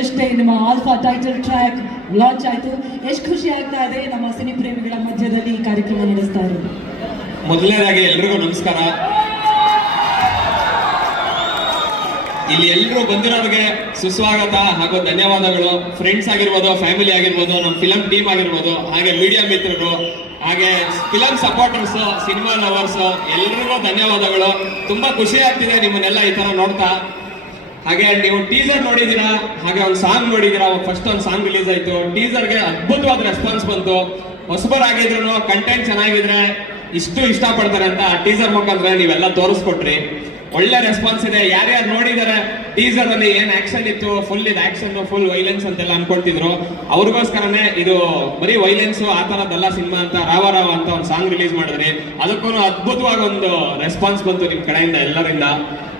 ಅಷ್ಟೇ ನಿಮ್ಮ alpha title track launch ಆಯ್ತು. ಎಷ್ಟು ಖುಷಿ ಆಗ್ತಾ ಇದೆ ನಮ್ಮ ಸಿನಿ ಪ್ರೇಮಿಗಳ ಮಧ್ಯದಲ್ಲಿ ಈ ಕಾರ್ಯಕ್ರಮ ನಡೆಸ್ತಾ ಇರೋದು. ಮೊದಲನೇದಾಗಿ ಎಲ್ರಿಗೂ ನಮಸ್ಕಾರ. ಇಲ್ಲಿ ಎಲ್ಲರೂ ಬಂದಿರೋರಿಗೆ ಸುಸ್ವಾಗತ ಹಾಗೂ ಧನ್ಯವಾದಗಳು. ಫ್ರೆಂಡ್ಸ್ ಆಗಿರ್ಬೋದು ಫ್ಯಾಮಿಲಿ ಆಗಿರ್ಬೋದು, ನಮ್ಮ ಫಿಲಂ ಟೀಮ್ ಆಗಿರ್ಬೋದು, ಹಾಗೆ ಮೀಡಿಯಾ ಮಿತ್ರರು, ಹಾಗೆ ಫಿಲಂ ಸಪೋರ್ಟರ್ಸ್ ಸಿನಿಮಾ ಲವರ್ಸ್ ಎಲ್ರಿಗೂ ಧನ್ಯವಾದಗಳು. ತುಂಬಾ ಖುಷಿ ಆಗ್ತಿದೆ ನಿಮ್ಮನ್ನೆಲ್ಲ ಈ ತರ ನೋಡ್ತಾ. ಹಾಗೆ ನೀವು ಟೀಸರ್ ನೋಡಿದೀರಾ ಹಾಗೆ ಒಂದು ಸಾಂಗ್ ನೋಡಿದೀರಾ ಫಸ್ಟ್ ಒಂದು ಸಾಂಗ್ ರಿಲೀಸ್ ಆಯ್ತು. ಟೀಸರ್ಗೆ ಅದ್ಭುತವಾದ ರೆಸ್ಪಾನ್ಸ್ ಬಂತು. ಹೊಸಬರಾಗಿದ್ರು ಕಂಟೆಂಟ್ ಚೆನ್ನಾಗಿದ್ರೆ ಇಷ್ಟು ಇಷ್ಟಪಡ್ತಾರೆ ಅಂತ ಟೀಸರ್ ಮುಖಾಂತರ ನೀವೆಲ್ಲ ತೋರಿಸ್ಕೊಟ್ರಿ. ಒಳ್ಳೆ ರೆಸ್ಪಾನ್ಸ್ ಇದೆ. ಯಾರ್ಯಾರು ನೋಡಿದಾರೆ ಟೀಸರ್ ಅಲ್ಲಿ ಏನ್ ಆಕ್ಷನ್ ಇತ್ತು ಫುಲ್ ಇದು ಆಕ್ಷನ್ ಫುಲ್ ವೈಲೆನ್ಸ್ ಅಂತೆಲ್ಲ ಅನ್ಕೊಳ್ತಿದ್ರು. ಅವ್ರಿಗೋಸ್ಕರನೇ ಇದು ಬರೀ ವೈಲೆನ್ಸ್ ಆ ತರದಲ್ಲ ಸಿನಿಮಾ ಅಂತ, ರಾವ ರಾವ ಅಂತ ಒಂದು ಸಾಂಗ್ ರಿಲೀಸ್ ಮಾಡಿದ್ರಿ. ಅದಕ್ಕೂ ಅದ್ಭುತವಾಗಿ ಒಂದು ರೆಸ್ಪಾನ್ಸ್ ಬಂತು ನಿಮ್ ಕಡೆಯಿಂದ ಎಲ್ಲರಿಂದ.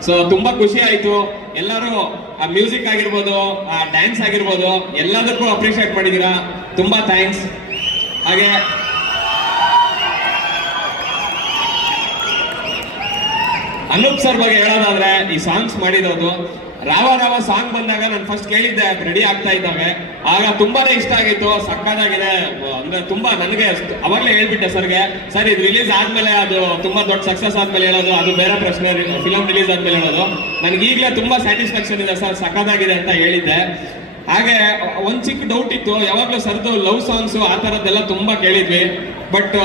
ಸೊ ತುಂಬಾ ಖುಷಿ ಆಯ್ತು. ಎಲ್ಲರೂ, ಆ ಮ್ಯೂಸಿಕ್ ಆಗಿರ್ಬೋದು, ಆ ಡ್ಯಾನ್ಸ್ ಆಗಿರ್ಬೋದು, ಎಲ್ಲದಕ್ಕೂ ಅಪ್ರಿಷಿಯೇಟ್ ಮಾಡಿದೀರಾ. ತುಂಬಾ ಥ್ಯಾಂಕ್ಸ್ ಹಾಗೆ ಅನೂಪ್ ಸರ್ ಬಗ್ಗೆ ಹೇಳೋದಾದ್ರೆ, ಈ ಸಾಂಗ್ಸ್ ಮಾಡಿರೋದು ರಾವ ರಾವ ಸಾಂಗ್ ಬಂದಾಗ ನಾನು ಫಸ್ಟ್ ಕೇಳಿದ್ದೆ ರೆಡಿ ಆಗ್ತಾ ಇದ್ದಾವೆ. ಆಗ ತುಂಬಾನೇ ಇಷ್ಟ ಆಗಿತ್ತು ಸಕ್ಕದಾಗಿದೆ ಅಂದ್ರೆ ತುಂಬಾ ನನಗೆ ಅವಾಗಲೇ ಹೇಳ್ಬಿಟ್ಟೆ ಸರ್ಗೆ ಸರ್ ಇದು ರಿಲೀಸ್ ಆದ್ಮೇಲೆ ಅದು ತುಂಬಾ ದೊಡ್ಡ ಸಕ್ಸಸ್ ಆದ್ಮೇಲೆ ಹೇಳೋದು, ಅದು ಬೇರೆ ಪ್ರಶ್ನೆ ಫಿಲಂ ರಿಲೀಸ್ ಆದ್ಮೇಲೆ ಹೇಳೋದು. ನನಗೆ ಈಗಲೇ ತುಂಬಾ ಸ್ಯಾಟಿಸ್ಫ್ಯಾಕ್ಷನ್ ಇದೆ ಸರ್ ಸಕ್ಕದಾಗಿದೆ ಅಂತ ಹೇಳಿದ್ದೆ. ಹಾಗೆ ಒಂದ್ ಚಿಕ್ಕ ಡೌಟ್ ಇತ್ತು. ಯಾವಾಗ್ಲೂ ಸರ್ದು ಲವ್ ಸಾಂಗ್ಸ್ ಆ ತರದ್ದೆಲ್ಲ ತುಂಬಾ ಕೇಳಿದ್ವಿ. ಬಟ್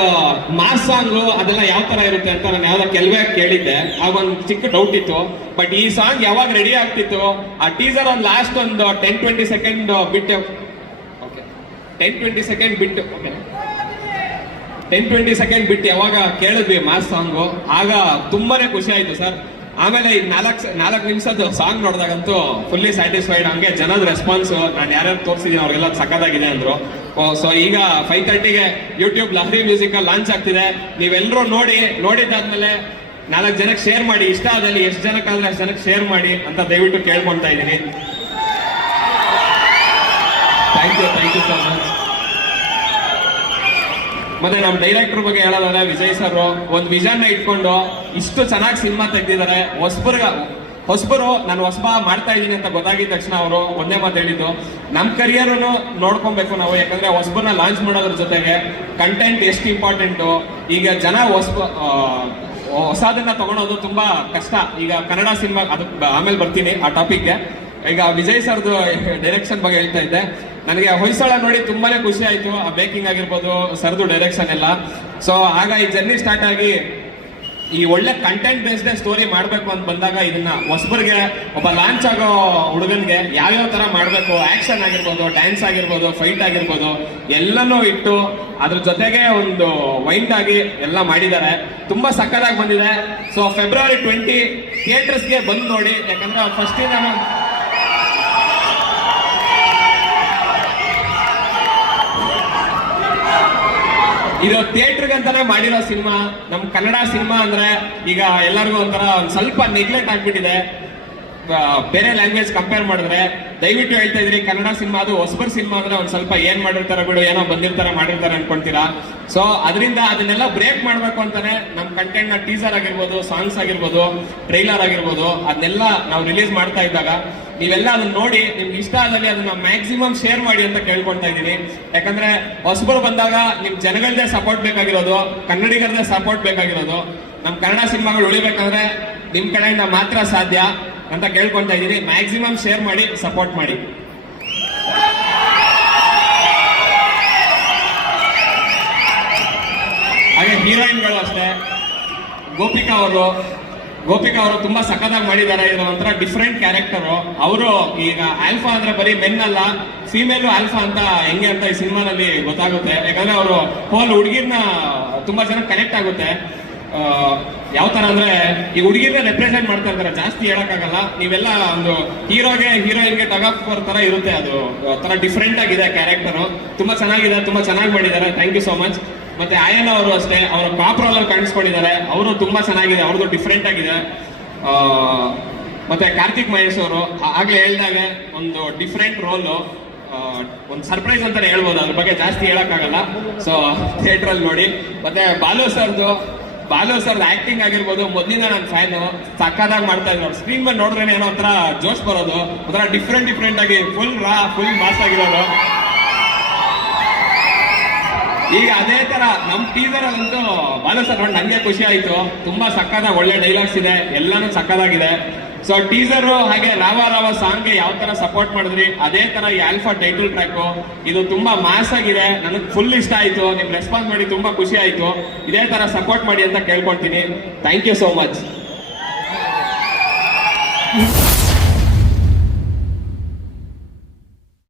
ಮಾಸ್ ಸಾಂಗ್ ಅದೆಲ್ಲ ಯಾವ ತರ ಇರುತ್ತೆ ಅಂತ ನಾನು ಯಾವ್ದೋ ಕೆಲವೇ ಕೇಳಿದ್ದೆ. ಆಗ ಒಂದ್ ಚಿಕ್ಕ ಡೌಟ್ ಇತ್ತು. ಬಟ್ ಈ ಸಾಂಗ್ ಯಾವಾಗ ರೆಡಿ ಆಗ್ತಿತ್ತು? ಆ ಟೀಸರ್ ಒಂದ್ ಲಾಸ್ಟ್ ಒಂದು ಟೆನ್ ಟ್ವೆಂಟಿ ಸೆಕೆಂಡ್ ಬಿಟ್ ಓಕೆ ಟೆನ್ ಟ್ವೆಂಟಿ ಸೆಕೆಂಡ್ ಬಿಟ್ಟು. ಓಕೆ ಟೆನ್ ಟ್ವೆಂಟಿ ಸೆಕೆಂಡ್ ಬಿಟ್ಟು ಯಾವಾಗ ಕೇಳಿದ್ವಿ ಮಾಸ್ ಸಾಂಗು ಆಗ ತುಂಬಾನೇ ಖುಷಿ ಆಯ್ತು ಸರ್. ಆಮೇಲೆ ಈ ನಾಲ್ಕು ನಾಲ್ಕು ನಿಮಿಷದ ಸಾಂಗ್ ನೋಡಿದಾಗಂತೂ ಫುಲ್ಲಿ ಸ್ಯಾಟಿಸ್ಫೈಡ್ ಹಂಗೆ ಜನದ ರೆಸ್ಪಾನ್ಸ್ ನಾನು ಯಾರ್ಯಾರು ತೋರಿಸಿದೀನಿ ಅವ್ರಿಗೆಲ್ಲ ಸಕ್ಕದಾಗಿದೆ ಅಂದ್ರು. ಸೊ ಈಗ ಫೈವ್ ತರ್ಟಿಗೆ ಯೂಟ್ಯೂಬ್ ಲಹರಿ ಮ್ಯೂಸಿಕ್ ಲಾಂಚ್ ಆಗ್ತಿದೆ. ನೀವೆಲ್ಲರೂ ನೋಡಿ, ನೋಡಿದ್ದಾದ್ಮೇಲೆ ನಾಲ್ಕು ಜನಕ್ಕೆ ಶೇರ್ ಮಾಡಿ. ಇಷ್ಟ ಆದಲ್ಲಿ ಎಷ್ಟು ಜನಕ್ಕಾದ್ರೆ ಅಷ್ಟು ಜನಕ್ಕೆ ಶೇರ್ ಮಾಡಿ ಅಂತ ದಯವಿಟ್ಟು ಕೇಳ್ಕೊಂತಾ ಇದ್ದೀನಿ. Thank you thank you so much ಮತ್ತೆ ನಮ್ಮ ಡೈರೆಕ್ಟರ್ ಬಗ್ಗೆ ಹೇಳೋದಾದ್ರೆ, ವಿಜಯ್ ಸರ್ ಒಂದು ವಿಷನ್ ಇಟ್ಕೊಂಡು ಇಷ್ಟು ಚೆನ್ನಾಗಿ ಸಿನಿಮಾ ತೆಗ್ದಿದ್ದಾರೆ. ಹೊಸಬರ್ಗ, ಹೊಸಬರು, ನಾನು ಹೊಸಬ ಮಾಡ್ತಾ ಇದ್ದೀನಿ ಅಂತ ಗೊತ್ತಾಗಿದ ತಕ್ಷಣ ಅವರು ಒಂದೇ ಮಾತು ಹೇಳಿದ್ದು ನಮ್ಮ ಅನ್ನು ನೋಡ್ಕೊಬೇಕು ನಾವು, ಯಾಕಂದ್ರೆ ಹೊಸಬರ್ನ ಲಾಂಚ್ ಮಾಡೋದ್ರ ಜೊತೆಗೆ ಕಂಟೆಂಟ್ ಎಷ್ಟು ಇಂಪಾರ್ಟೆಂಟು ಈಗ ಜನ ಹೊಸಬ ಹೊಸದನ್ನ ತಗೊಳೋದು ತುಂಬಾ ಕಷ್ಟ. ಈಗ ಕನ್ನಡ ಸಿನಿಮಾ ಅದಕ್ಕೆ ಆಮೇಲೆ ಬರ್ತೀನಿ ಆ ಟಾಪಿಕ್ಗೆ ಈಗ ವಿಜಯ್ ಸರ್ದು ಡೈರೆಕ್ಷನ್ ಬಗ್ಗೆ ಹೇಳ್ತಾ ಇದ್ದೆ. ನನಗೆ ಹೊಯ್ಸಳ ನೋಡಿ ತುಂಬಾನೇ ಖುಷಿ ಆಯ್ತು. ಆ ಬೇಕಿಂಗ್ ಆಗಿರ್ಬೋದು, ಸರ್ದು ಡೈರೆಕ್ಷನ್ ಎಲ್ಲ. ಸೊ ಆಗ ಈ ಜರ್ನಿ ಸ್ಟಾರ್ಟ್ ಆಗಿ ಈ ಒಳ್ಳೆ ಕಂಟೆಂಟ್ ಬೇಸ್ಡ್ ಸ್ಟೋರಿ ಮಾಡ್ಬೇಕು ಅಂತ ಬಂದಾಗ ಇದನ್ನ ಹೊಸಬರಿಗೆ, ಒಬ್ಬ ಲಾಂಚ್ ಆಗೋ ಹುಡುಗನ್ಗೆ ಯಾವ್ಯಾವ ತರ ಮಾಡ್ಬೇಕು ಆಕ್ಷನ್ ಆಗಿರ್ಬೋದು ಡ್ಯಾನ್ಸ್ ಆಗಿರ್ಬೋದು ಫೈಟ್ ಆಗಿರ್ಬೋದು, ಎಲ್ಲನೂ ಇಟ್ಟು ಅದ್ರ ಜೊತೆಗೆ ಒಂದು ವೈಂಡ್ ಆಗಿ ಎಲ್ಲ ಮಾಡಿದ್ದಾರೆ. ತುಂಬಾ ಸಕ್ಕದಾಗಿ ಬಂದಿದೆ. ಸೊ ಫೆಬ್ರವರಿ ಟ್ವೆಂಟಿ ಥಿಯೇಟರ್ಸ್ಗೆ ಬಂದು ನೋಡಿ. ಯಾಕಂದ್ರೆ ಫಸ್ಟ್ ಇದು ಥಿಯೇಟರ್ಗೆ ಅಂತಾನೆ ಮಾಡಿರೋ ಸಿನಿಮಾ ನಮ್ಮ ಕನ್ನಡ ಸಿನಿಮಾ ಅಂದ್ರೆ ಈಗ ಎಲ್ಲರಿಗೂ ಒಂಥರ ಒಂದ್ ಸ್ವಲ್ಪ ನೆಗ್ಲೆಕ್ಟ್ ಆಗ್ಬಿಟ್ಟಿದೆ. ಬೇರೆ ಲ್ಯಾಂಗ್ವೇಜ್ ಕಂಪೇರ್ ಮಾಡಿದ್ರೆ, ದಯವಿಟ್ಟು ಹೇಳ್ತಾ ಇದ್ರಿ, ಕನ್ನಡ ಸಿನಿಮಾ ಅದು ಹೊಸಬರ್ ಸಿನಿಮಾ ಅಂದ್ರೆ ಒಂದ್ ಸ್ವಲ್ಪ ಏನ್ ಮಾಡಿರ್ತಾರೆ ಬಿಡು, ಏನೋ ಬಂದಿರ್ತಾರೆ ಮಾಡಿರ್ತಾರೆ ಅನ್ಕೊಂತೀರಾ? ಸೊ ಅದರಿಂದ ಅದನ್ನೆಲ್ಲ ಬ್ರೇಕ್ ಮಾಡ್ಬೇಕು ಅಂತಾನೆ ನಮ್ ಕಂಟೆಂಟ್ನ ಟೀಸರ್ ಆಗಿರ್ಬೋದು ಸಾಂಗ್ಸ್ ಆಗಿರ್ಬೋದು ಟ್ರೈಲರ್ ಆಗಿರ್ಬೋದು, ಅದನ್ನೆಲ್ಲ ನಾವು ರಿಲೀಸ್ ಮಾಡ್ತಾ ಇದ್ದಾಗ, ನೀವೆಲ್ಲ ಅದನ್ನ ನೋಡಿ, ನಿಮ್ಗೆ ಇಷ್ಟ ಆದಲ್ಲಿ ಅದನ್ನ ಮ್ಯಾಕ್ಸಿಮಮ್ ಶೇರ್ ಮಾಡಿ ಅಂತ ಕೇಳ್ಕೊಳ್ತಾ ಇದ್ದೀನಿ. ಯಾಕಂದ್ರೆ ಹೊಸಬರು ಬಂದಾಗ ನಿಮ್ ಜನಗಳದೇ ಸಪೋರ್ಟ್ ಬೇಕಾಗಿರೋದು, ಕನ್ನಡಿಗರದೇ ಸಪೋರ್ಟ್ ಬೇಕಾಗಿರೋದು. ನಮ್ ಕನ್ನಡ ಸಿನಿಮಾಗಳು ಉಳಿಬೇಕಂದ್ರೆ ನಿಮ್ ಕಡೆಯಿಂದ ಮಾತ್ರ ಸಾಧ್ಯ. ಅಂತ ಕೇಳ್ಕೊಳ್ತಾ ಇದ್ದೀನಿ ಮ್ಯಾಕ್ಸಿಮಮ್ ಶೇರ್ ಮಾಡಿ ಸಪೋರ್ಟ್ ಮಾಡಿ. ಹಾಗೆ ಹೀರೋಯಿನ್ಗಳು ಅಷ್ಟೇ. ಗೋಪಿಕಾ ಅವರು ಗೋಪಿಕಾ ಅವರು ತುಂಬಾ ಸಖತ್ತಾಗಿ ಮಾಡಿದ್ದಾರೆ. ಇದು ಒಂಥರ ಡಿಫ್ರೆಂಟ್ ಕ್ಯಾರೆಕ್ಟರು ಅವರು ಈಗ ಆಲ್ಫಾ ಅಂದ್ರೆ ಬರೀ ಮೆನ್ ಅಲ್ಲ ಫಿಮೇಲು ಆಲ್ಫಾ ಅಂತ ಹೆಂಗೆ ಅಂತ ಈ ಸಿನಿಮಾನಲ್ಲಿ ಗೊತ್ತಾಗುತ್ತೆ. ಯಾಕಂದ್ರೆ ಅವರು ಹೋಲ್ ಹುಡುಗಿರ್ನ ತುಂಬಾ ಜನ ಕನೆಕ್ಟ್ ಆಗುತ್ತೆ. ಯಾವ ತರ ಅಂದ್ರೆ ಈ ಹುಡುಗಿನ ರೆಪ್ರೆಸೆಂಟ್ ಮಾಡ್ತಾ ಇರ್ತಾರೆ. ಜಾಸ್ತಿ ಹೇಳಕ್ಕಾಗಲ್ಲ. ನೀವೆಲ್ಲ ಒಂದು ಹೀರೋಗೆ ಹೀರೋಯಿನ್ಗೆ ಟಗಪ್ ತರ ಇರುತ್ತೆ ಅದು. ತರ ಡಿಫ್ರೆಂಟ್ ಆಗಿದೆ ಕ್ಯಾರೆಕ್ಟರ್ ತುಂಬಾ ಚೆನ್ನಾಗಿದೆ, ತುಂಬಾ ಚೆನ್ನಾಗಿ ಮಾಡಿದ್ದಾರೆ. ಥ್ಯಾಂಕ್ ಯು ಸೋ ಮಚ್ ಮತ್ತೆ ಆಯನ ಅವರು ಅಷ್ಟೇ, ಅವರ ಪಾಪ್ ರೋಲ್ ಅಲ್ಲಿ ಕಾಣಿಸ್ಕೊಂಡಿದ್ದಾರೆ. ಅವರು ತುಂಬಾ ಚೆನ್ನಾಗಿದೆ, ಅವ್ರದ್ದು ಡಿಫ್ರೆಂಟ್ ಆಗಿದೆ. ಮತ್ತೆ ಕಾರ್ತಿಕ್ ಮಹೇಶ್ ಅವರು ಆಗ್ಲೇ ಹೇಳಿದಾಗ ಒಂದು ಡಿಫ್ರೆಂಟ್ ರೋಲು ಒಂದು ಸರ್ಪ್ರೈಸ್ ಅಂತಾನೆ ಹೇಳ್ಬೋದು. ಅದ್ರ ಬಗ್ಗೆ ಜಾಸ್ತಿ ಹೇಳಕ್ಕಾಗಲ್ಲ. ಸೊ ಥಿಯೇಟರ್ ಅಲ್ಲಿ ನೋಡಿ. ಮತ್ತೆ ಬಾಲು ಸರ್ದು ಬಾಲು ಸರ್ ಆಕ್ಟಿಂಗ್ ಆಗಿರ್ಬೋದು, ಮೊದಲಿಂದ ನನ್ನ ಫ್ಯಾನ್ ಸಕ್ಕದಾಗ ಮಾಡ್ತಾ ಇದ್ರು. ಸ್ಕ್ರೀನ್ ಮೇಲೆ ನೋಡಿದ್ರೆ ಏನೋ ಒಂಥರ ಜೋಶ್ ಬರೋದು, ಒಂಥರ ಡಿಫ್ರೆಂಟ್ ಡಿಫ್ರೆಂಟ್ ಆಗಿ ಫುಲ್ ರಾ ಫುಲ್ ಮಾಸ್ ಆಗಿರೋದು. ಈಗ ಅದೇ ತರ, ನಮ್ ಟೀಸರ್ ಅಲ್ಲಂತೂ ಬಾಲು ಸರ್, ನೋಡಿ ನಂಗೆ ಖುಷಿ ಆಯ್ತು. ತುಂಬಾ ಸಕ್ಕದಾಗ ಒಳ್ಳೆ ಡೈಲಾಗ್ಸ್ ಇದೆ, ಎಲ್ಲಾನು ಸಕ್ಕದಾಗಿದೆ ಸೊ ಟೀಸರ್ ಹಾಗೆ ರಾವ ರಾವ ಸಾಂಗ್ಗೆ ಯಾವ ತರ ಸಪೋರ್ಟ್ ಮಾಡಿದ್ರಿ? ಅದೇ ತರ ಈ ಆಲ್ಫಾ ಟೈಟಲ್ ಟ್ರ್ಯಾಕ್ ಇದು ತುಂಬಾ ಮಾಸ್ ಆಗಿದೆ. ನನಗೆ ಫುಲ್ ಇಷ್ಟ ಆಯ್ತು. ನಿಮ್ ರೆಸ್ಪಾನ್ಸ್ ಮಾಡಿ ತುಂಬಾ ಖುಷಿ ಆಯ್ತು. ಇದೇ ತರ ಸಪೋರ್ಟ್ ಮಾಡಿ ಅಂತ ಕೇಳ್ಕೊಳ್ತೀನಿ. Thank you so much